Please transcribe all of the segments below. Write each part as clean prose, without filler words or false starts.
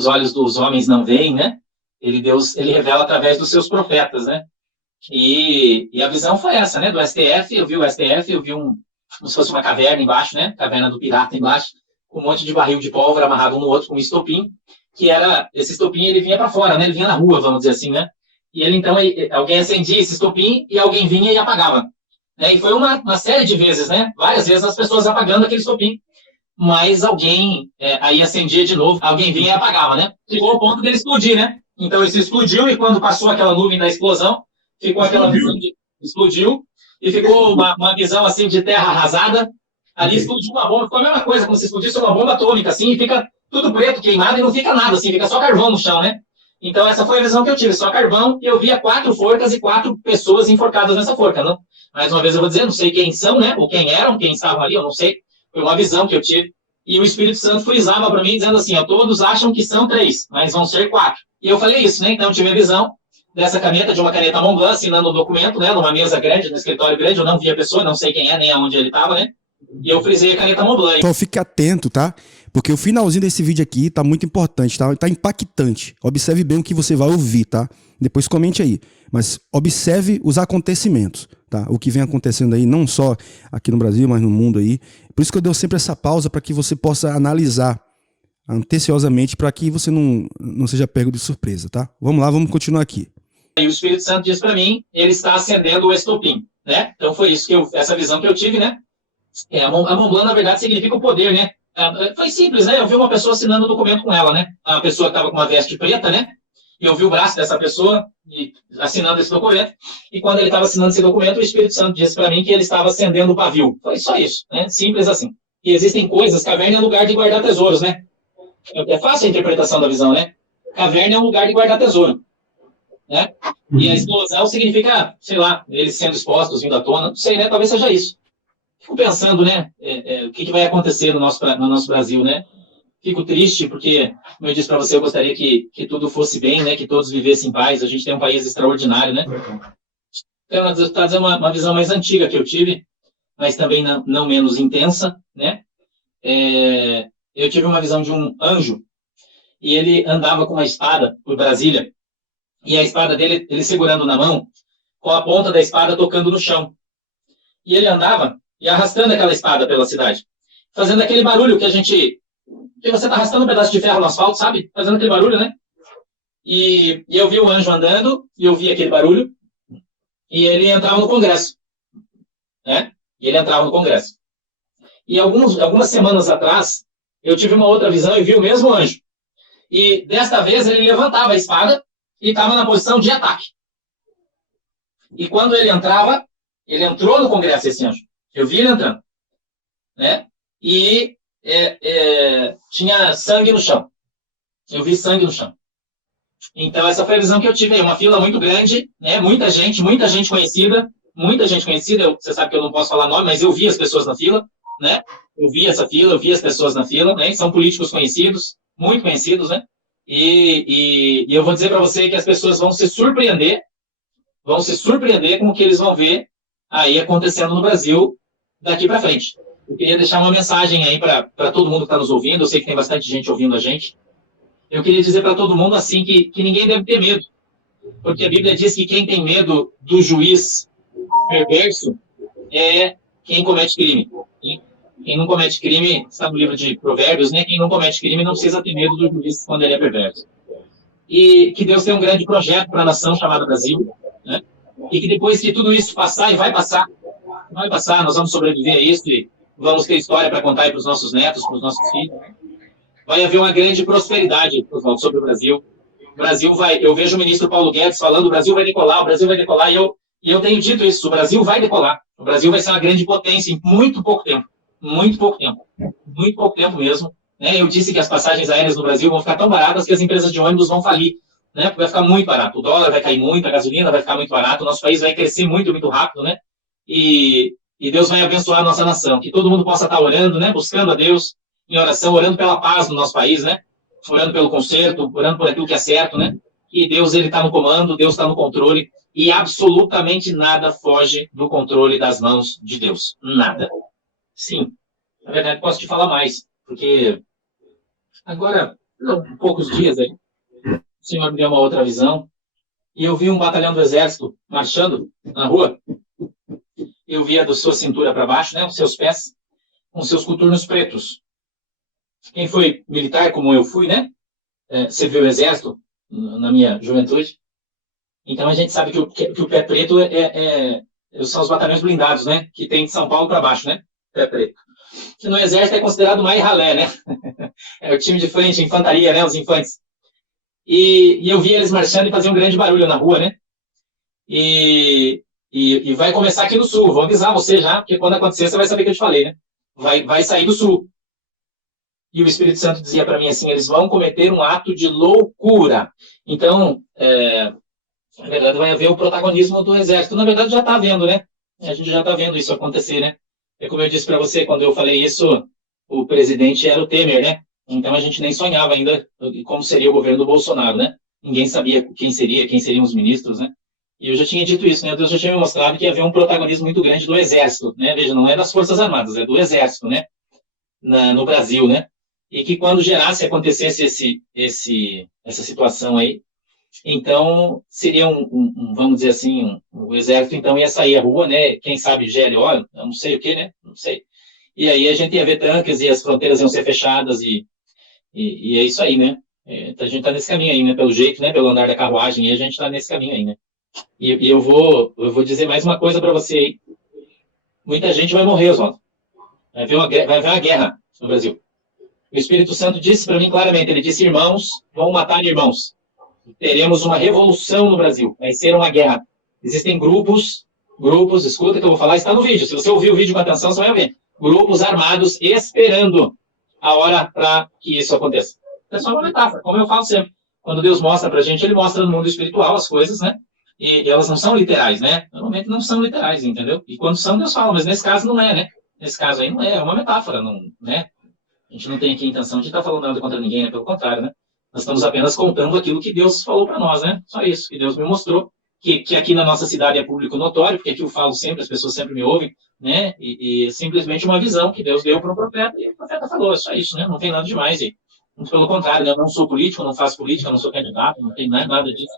os olhos dos homens não veem, né? Ele revela através dos seus profetas, né? E a visão foi essa, né? Do STF, eu vi o STF, eu vi como se fosse uma caverna embaixo, né? Caverna do pirata embaixo, com um monte de barril de pólvora amarrado um no outro com um estopim, esse estopim ele vinha para fora, né? Ele vinha na rua, vamos dizer assim, né? E ele então, alguém acendia esse estopim e alguém vinha e apagava. Né? E foi uma série de vezes, né? Várias vezes as pessoas apagando aquele estopim. Mas alguém aí acendia de novo, alguém vinha e apagava, né? Chegou ao ponto dele explodir, né? Então isso explodiu e quando passou aquela nuvem da explosão, ficou aquela visão de explodiu e ficou uma visão assim de terra arrasada. Ali explodiu uma bomba, ficou a mesma coisa, como se explodisse uma bomba atômica, assim, e fica tudo preto, queimado, e não fica nada, assim, fica só carvão no chão, né? Então essa foi a visão que eu tive, só carvão, e eu via 4 forcas e 4 pessoas enforcadas nessa forca, não? Mais uma vez eu vou dizer, não sei quem são, né? Ou quem eram, quem estavam ali, eu não sei. Foi uma visão que eu tive. E o Espírito Santo frisava para mim, dizendo assim, ó, todos acham que são 3, mas vão ser 4. E eu falei isso, né? Então eu tive a visão dessa caneta, de uma caneta Montblanc, assinando um documento, né? Numa mesa grande, no escritório grande, eu não vi a pessoa, não sei quem é, nem aonde ele estava, né? E eu frisei a caneta Montblanc. Então fique atento, tá? Porque o finalzinho desse vídeo aqui tá muito importante, tá? Tá impactante. Observe bem o que você vai ouvir, tá? Depois comente aí. Mas observe os acontecimentos, tá? O que vem acontecendo aí, não só aqui no Brasil, mas no mundo aí. Por isso que eu dou sempre essa pausa para que você possa analisar anteciosamente para que você não seja pego de surpresa, tá? Vamos lá, vamos continuar aqui. E o Espírito Santo diz para mim, ele está acendendo o estopim, né? Então foi isso essa visão que eu tive, né? A Mont Blanc, na verdade, significa o poder, né? Foi simples, né? Eu vi uma pessoa assinando um documento com ela, né? A pessoa estava com uma veste preta, né? E eu vi o braço dessa pessoa assinando esse documento. E quando ele estava assinando esse documento, o Espírito Santo disse para mim que ele estava acendendo o pavio. Foi só isso, né? Simples assim. E existem coisas, caverna é lugar de guardar tesouros, né? É fácil a interpretação da visão, né? Caverna é um lugar de guardar tesouro, né? E a explosão significa, sei lá, eles sendo expostos, vindo à tona, não sei, né? Talvez seja isso. Fico pensando, né, o que vai acontecer no nosso Brasil, né? Fico triste porque, como eu disse para você, eu gostaria que tudo fosse bem, né? Que todos vivessem em paz. A gente tem um país extraordinário, né? Então, está dizendo uma visão mais antiga que eu tive, mas também não menos intensa, né? Eu tive uma visão de um anjo e ele andava com uma espada por Brasília e a espada dele, ele segurando na mão, com a ponta da espada tocando no chão. E ele andava e arrastando aquela espada pela cidade, fazendo aquele barulho que você está arrastando um pedaço de ferro no asfalto, sabe? Fazendo aquele barulho, né? E eu vi o anjo andando, e eu vi aquele barulho, e ele entrava no Congresso, né? E ele entrava no Congresso. E algumas semanas atrás, eu tive uma outra visão e vi o mesmo anjo. E desta vez ele levantava a espada e estava na posição de ataque. E quando ele entrou no Congresso, esse anjo. Eu vi ele entrando, né? E tinha sangue no chão. Eu vi sangue no chão. Então, essa foi a visão que eu tive aí. Uma fila muito grande, né? Muita gente conhecida. Você sabe que eu não posso falar nome, mas eu vi as pessoas na fila, né? Eu vi essa fila, eu vi as pessoas na fila, né? São políticos conhecidos, muito conhecidos, né? E eu vou dizer para você que as pessoas vão se surpreender com o que eles vão ver aí acontecendo no Brasil daqui para frente. Eu queria deixar uma mensagem aí para todo mundo que está nos ouvindo. Eu sei que tem bastante gente ouvindo a gente. Eu queria dizer para todo mundo assim que ninguém deve ter medo, porque a Bíblia diz que quem tem medo do juiz perverso é quem comete crime. Quem não comete crime, está no livro de Provérbios, né? Quem não comete crime não precisa ter medo do juiz quando ele é perverso. E que Deus tem um grande projeto para a nação chamada Brasil, né? E que depois que tudo isso passar, e vai passar, nós vamos sobreviver a isso e vamos ter história para contar para os nossos netos, para os nossos filhos. Vai haver uma grande prosperidade sobre o Brasil. O Brasil eu vejo o ministro Paulo Guedes falando, o Brasil vai decolar, e eu tenho dito isso, o Brasil vai decolar. O Brasil vai ser uma grande potência em muito pouco tempo mesmo. Né? Eu disse que as passagens aéreas no Brasil vão ficar tão baratas que as empresas de ônibus vão falir, né? Porque vai ficar muito barato. O dólar vai cair muito, a gasolina vai ficar muito barato, o nosso país vai crescer muito, muito rápido, né? E Deus vai abençoar a nossa nação. Que todo mundo possa estar orando, né? Buscando a Deus em oração, orando pela paz no nosso país, né? Orando pelo conserto, orando por aquilo que é certo, né? E Deus, ele está no comando, Deus está no controle, e absolutamente nada foge do controle das mãos de Deus. Nada. Sim. Na verdade, posso te falar mais, porque agora poucos dias aí, o Senhor me deu uma outra visão, e eu vi um batalhão do exército marchando na rua. Eu via da sua cintura para baixo, né, os seus pés, com seus coturnos pretos. Quem foi militar, como eu fui, né, serviu o exército na minha juventude. Então a gente sabe que o pé preto são os batalhões blindados, né, que tem de São Paulo para baixo, né, pé preto. Que no exército é considerado mais ralé, né? É o time de frente, infantaria, né, os infantes. E eu vi eles marchando e faziam um grande barulho na rua, né? E vai começar aqui no sul. Vou avisar você já, porque quando acontecer você vai saber que eu te falei, né? Vai sair do sul. E o Espírito Santo dizia para mim assim, eles vão cometer um ato de loucura. Então, na verdade, vai haver o protagonismo do exército. Na verdade, já está havendo, né? A gente já está vendo isso acontecer, né? É como eu disse para você, quando eu falei isso, o presidente era o Temer, né? Então a gente nem sonhava ainda como seria o governo do Bolsonaro, né? Ninguém sabia quem seriam os ministros, né? E eu já tinha dito isso, né? Deus já tinha me mostrado que havia um protagonismo muito grande do exército, né? Veja, não é das Forças Armadas, é do exército, né? No Brasil, né? E que quando acontecesse essa situação aí, então seria vamos dizer assim, o exército então ia sair à rua, né? Quem sabe GLO, eu não sei o que, né? Não sei. E aí a gente ia ver tanques e as fronteiras iam ser fechadas e é isso aí, né? A gente está nesse caminho aí, né? Pelo jeito, né? Pelo andar da carruagem, e a gente está nesse caminho aí, né? E eu vou dizer mais uma coisa para você aí. Muita gente vai morrer, Oswaldo. Vai haver uma guerra no Brasil. O Espírito Santo disse para mim claramente, ele disse, irmãos, vão matar irmãos. Teremos uma revolução no Brasil. Vai ser uma guerra. Existem grupos, escuta que eu vou falar, está no vídeo. Se você ouvir o vídeo com atenção, você vai ver. Grupos armados esperando a hora para que isso aconteça. É só uma metáfora, como eu falo sempre. Quando Deus mostra para a gente, Ele mostra no mundo espiritual as coisas, né? E elas não são literais, né? Normalmente não são literais, entendeu? E quando são, Deus fala, mas nesse caso não é, né? Nesse caso aí não é uma metáfora, não, né? A gente não tem aqui a intenção de estar falando nada contra ninguém, né? Pelo contrário, né? Nós estamos apenas contando aquilo que Deus falou para nós, né? Só isso, que Deus me mostrou. Que aqui na nossa cidade é público notório, porque aqui eu falo sempre, as pessoas sempre me ouvem, né? E simplesmente uma visão que Deus deu para o profeta, e o profeta falou, é só isso, né? Não tem nada demais aí. Muito pelo contrário, né? Eu não sou político, não faço política, não sou candidato, não tem nada disso.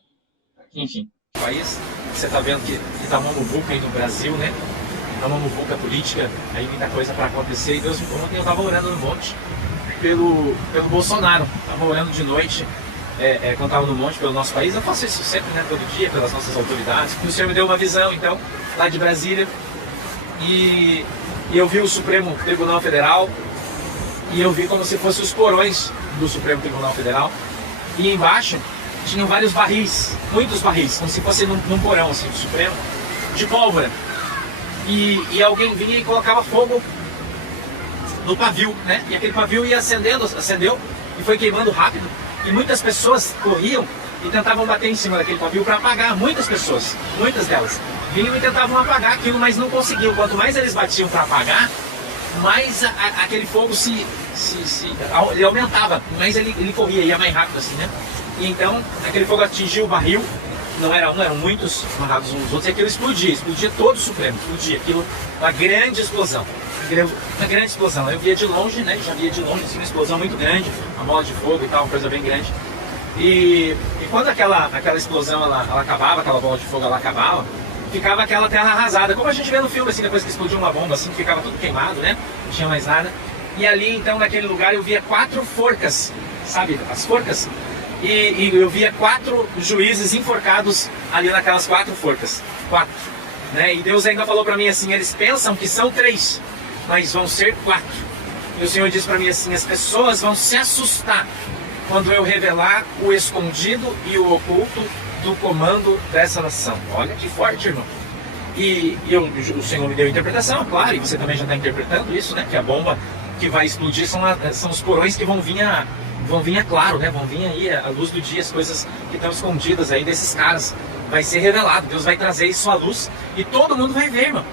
Enfim. O país, você está vendo que está uma muvuca aí no Brasil, né? Está uma muvuca política, aí muita coisa para acontecer. E Deus, ontem eu estava orando no monte pelo Bolsonaro, estava orando de noite. Quando estava no monte pelo nosso país, eu faço isso sempre, né, todo dia, pelas nossas autoridades. O Senhor me deu uma visão, então, lá de Brasília, e eu vi o Supremo Tribunal Federal, e eu vi como se fossem os porões do Supremo Tribunal Federal, e embaixo tinham vários barris, muitos barris, como se fosse num porão, assim, do Supremo, de pólvora. E alguém vinha e colocava fogo no pavio, né, e aquele pavio ia acendeu, e foi queimando rápido. E muitas pessoas corriam e tentavam bater em cima daquele pavio para apagar. Muitas pessoas, muitas delas, vinham e tentavam apagar aquilo, mas não conseguiam. Quanto mais eles batiam para apagar, mais aquele fogo ele aumentava, mais ele corria, ia mais rápido assim, né? E então, aquele fogo atingiu o barril, não era um, eram muitos amarrados uns nos outros, e aquilo explodia todo o Supremo, explodia, aquilo, uma grande explosão. Uma grande explosão. Eu via de longe, né? Já via de longe, assim, uma explosão muito grande, uma bola de fogo e tal, uma coisa bem grande. E quando aquela explosão ela acabava, aquela bola de fogo ela acabava, ficava aquela terra arrasada, como a gente vê no filme, assim, depois que explodiu uma bomba, assim, ficava tudo queimado, né? Não tinha mais nada. E ali, então, naquele lugar, eu via 4 forcas, sabe? As forcas. E eu via 4 juízes enforcados ali naquelas 4 forcas. 4. Né? E Deus ainda falou para mim assim, eles pensam que são 3. Mas vão ser 4. E o Senhor disse para mim assim, as pessoas vão se assustar quando eu revelar o escondido e o oculto do comando dessa nação. Olha que forte, irmão. E o Senhor me deu a interpretação, claro, e você também já está interpretando isso, né? Que a bomba que vai explodir são os porões que vão vir claro, né? Vão vir aí à luz do dia, as coisas que estão escondidas aí desses caras. Vai ser revelado, Deus vai trazer isso à luz e todo mundo vai ver, irmão.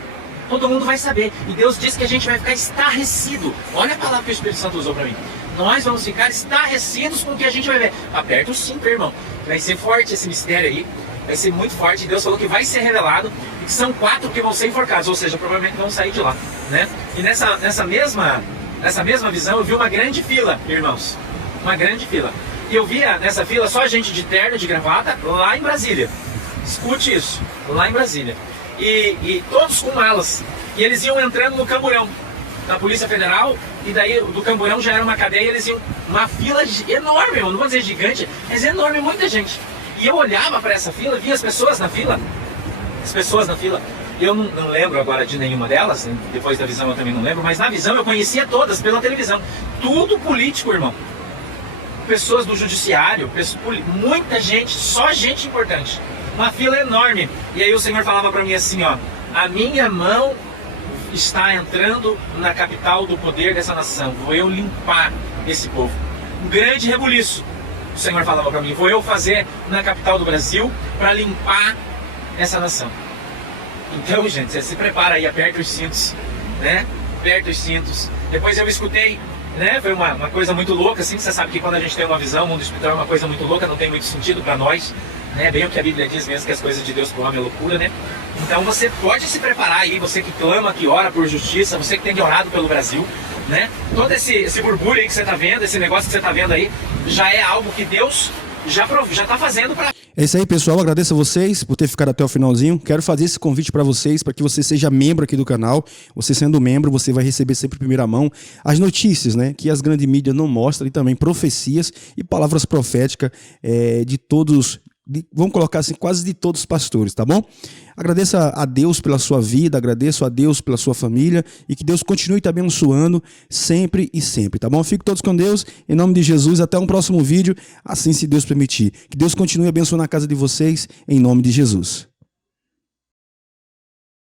Todo mundo vai saber. E Deus diz que a gente vai ficar estarrecido. Olha a palavra que o Espírito Santo usou para mim. Nós vamos ficar estarrecidos com o que a gente vai ver. Aperta o cinto, irmão. Vai ser forte esse mistério aí. Vai ser muito forte. Deus falou que vai ser revelado. E que são 4 que vão ser enforcados. Ou seja, provavelmente vão sair de lá, né? E nessa mesma visão eu vi uma grande fila, irmãos. uma grande fila. E eu via nessa fila só gente de terno, de gravata, lá em Brasília. Escute isso, lá em Brasília. E todos com malas. E eles iam entrando no camburão da Polícia Federal, e daí do camburão já era uma cadeia, e eles iam uma fila enorme, não vou dizer gigante, mas enorme, muita gente. E eu olhava para essa fila, via as pessoas na fila, eu não lembro agora de nenhuma delas, depois da visão eu também não lembro, mas na visão eu conhecia todas pela televisão. Tudo político, irmão. Pessoas do judiciário, muita gente, só gente importante. Uma fila enorme. E aí o Senhor falava para mim assim, ó, a minha mão está entrando na capital do poder dessa nação. Vou eu limpar esse povo. Um grande rebuliço. O Senhor falava para mim, vou eu fazer na capital do Brasil para limpar essa nação. Então, gente, você se prepara aí, aperta os cintos, né? Aperta os cintos. Depois eu escutei, né? Foi uma coisa muito louca, assim, você sabe que quando a gente tem uma visão, o mundo espiritual é uma coisa muito louca, não tem muito sentido para nós, né? Bem o que a Bíblia diz mesmo, que as coisas de Deus pro homem é loucura, né? Então você pode se preparar aí, você que clama, que ora por justiça, você que tem orado pelo Brasil, né? Todo esse burbúrio aí que você tá vendo, esse negócio que você tá vendo aí, já é algo que Deus já tá fazendo para... É isso aí, pessoal. Agradeço a vocês por ter ficado até o finalzinho. Quero fazer esse convite para vocês, para que você seja membro aqui do canal. Você sendo membro, você vai receber sempre em primeira mão as notícias, né, que as grandes mídias não mostram, e também profecias e palavras proféticas de todos, vamos colocar assim, quase de todos os pastores, tá bom? Agradeço a Deus pela sua vida, agradeço a Deus pela sua família, e que Deus continue te abençoando sempre e sempre, tá bom? Fiquem todos com Deus, em nome de Jesus, até um próximo vídeo, assim se Deus permitir. Que Deus continue abençoando a casa de vocês, em nome de Jesus.